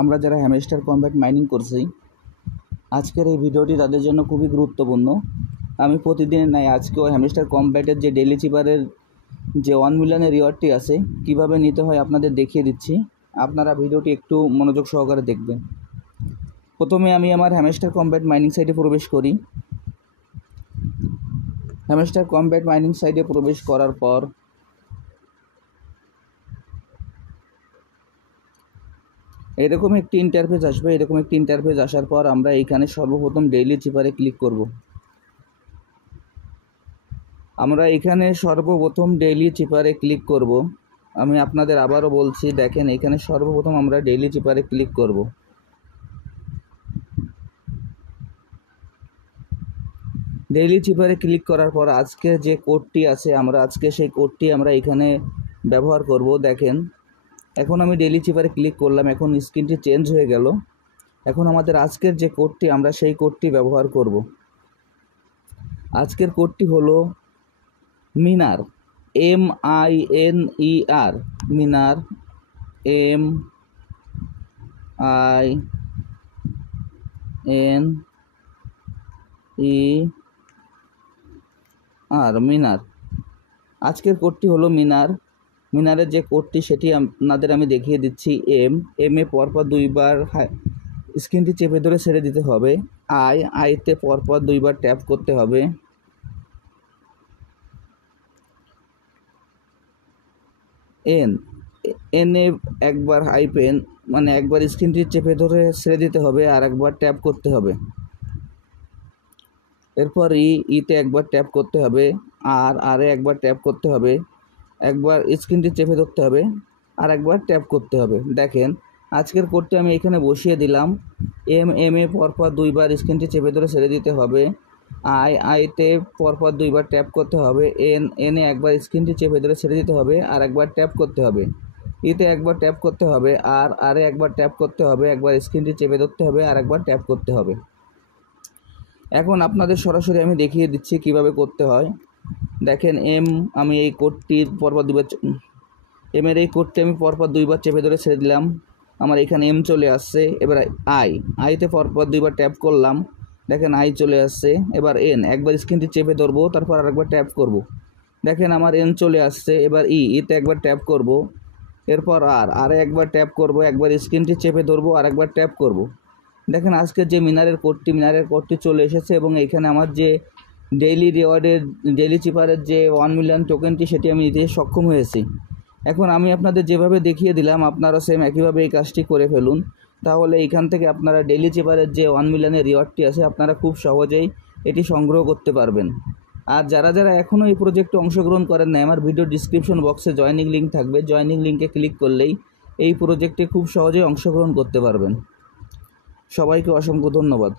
আমরা যারা hamster combat mining করছি, আজকের এই ভিডিওটি তাদের জন্য খুবই গুরুত্বপূর্ণ। আমি প্রতিদিনের ন্যায় আজকেও হ্যামস্টার কম্ব্যাটের যে ডেইলি চিপারের যে 1 মিলিয়নের রিওয়ার্ডটি আছে কিভাবে নিতে হয় আপনাদের দেখিয়ে দিচ্ছি। আপনারা ভিডিওটি একটু মনোযোগ সহকারে দেখবেন। প্রথমে আমি আমার হ্যামস্টার কম্ব্যাট মাইনিং সাইটে প্রবেশ করি। হ্যামস্টার কম্ব্যাট মাইনিং সাইটে প্রবেশ করার পর এরকম একটি ইন্টারফেস আসবে। এরকম একটি ইন্টারফেস আসার পর আমরা এইখানে সর্বপ্রথম ডেইলি চিপারে ক্লিক করব। আমরা এখানে সর্বপ্রথম ডেইলি চিপারে ক্লিক করব। আমি আপনাদের আবারও বলছি, দেখেন এখানে সর্বপ্রথম আমরা ডেইলি চিপারে ক্লিক করব। ডেইলি চিপারে ক্লিক করার পর আজকে যে কোডটি আছে আজকে সেই কোডটি আমরা এখানে ব্যবহার করব। দেখেন এখন আমি ডেইলি চিপারে ক্লিক করলাম, এখন স্ক্রিনটি চেঞ্জ হয়ে গেল। এখন আমাদের আজকের যে কোডটি আমরা সেই কোডটি ব্যবহার করব। আজকের কোডটি হলো মিনার, MINER, মিনার MINER, মিনার। আজকের কোডটি হলো মিনার। মিনারের যে কোডটি সেটি আপনাদের আমি দেখিয়ে দিচ্ছি। এম এ পরপর দুইবার স্ক্রিনটি চেপে ধরে ছেড়ে দিতে হবে। আইতে পরপর দুইবার ট্যাপ করতে হবে। এনে একবার হাইপেন মানে একবার স্ক্রিনটি চেপে ধরে ছেড়ে দিতে হবে, আর একবার ট্যাপ করতে হবে। এরপর ইতে একবার ট্যাপ করতে হবে, আর একবার ট্যাপ করতে হবে। একবার স্ক্রিনটি চেপে ধরতে হবে, আর একবার ট্যাপ করতে হবে। দেখেন আজকের কোডটি আমি এখানে বসিয়ে দিলাম। এম এ পরপর দুইবার স্ক্রিনটি চেপে ধরে ছেড়ে দিতে হবে। আইতে পরপর দুইবার ট্যাপ করতে হবে। এনে একবার স্ক্রিনটি চেপে ধরে ছেড়ে দিতে হবে, আর একবার ট্যাপ করতে হবে। ইতে একবার ট্যাপ করতে হবে, আর একবার ট্যাপ করতে হবে। একবার স্ক্রিনটি চেপে ধরতে হবে, আর একবার ট্যাপ করতে হবে। এখন আপনাদের সরাসরি আমি দেখিয়ে দিচ্ছি কিভাবে করতে হয়। দেখেন আমি এই কোডটি পরপর দুইবার এর এই কোডটি আমি পরপর দুইবার চেপে ধরে ছেড়ে দিলাম। আমার এখানে চলে আসছে। এবার আইতে পরপর দুইবার ট্যাপ করলাম, দেখেন চলে আসছে। এবার একবার স্ক্রিনটি চেপে ধরবো, তারপর আরেকবার ট্যাপ করব। দেখেন আমার চলে আসছে। এবার ইতে একবার ট্যাপ করব, এরপর আর একবার ট্যাপ করব, একবার স্ক্রিনটি চেপে ধরবো, আর একবার ট্যাপ করব। দেখেন আজকের যে মিনারের কোডটি চলে এসেছে, এবং এখানে আমার যে ডেইলি চিপারের যে 1 মিলিয়ন টোকেনটি সেটি আমি নিতে সক্ষম হয়েছি। এখন আমি আপনাদের যেভাবে দেখিয়ে দিলাম আপনারা সেম একইভাবে এই কাজটি করে ফেলুন। তাহলে এইখান থেকে আপনারা ডেইলি চিপারের যে 1 মিলিয়নের রিওয়ার্ডটি আছে আপনারা খুব সহজেই এটি সংগ্রহ করতে পারবেন। আর যারা এখনও এই প্রজেক্টে অংশগ্রহণ করেন না, আমার ভিডিও ডিসক্রিপশন বক্সে জয়েনিং লিঙ্ক থাকবে। জয়েনিং লিঙ্কে ক্লিক করলেই এই প্রজেক্টে খুব সহজেই অংশগ্রহণ করতে পারবেন। সবাইকে অসংখ্য ধন্যবাদ।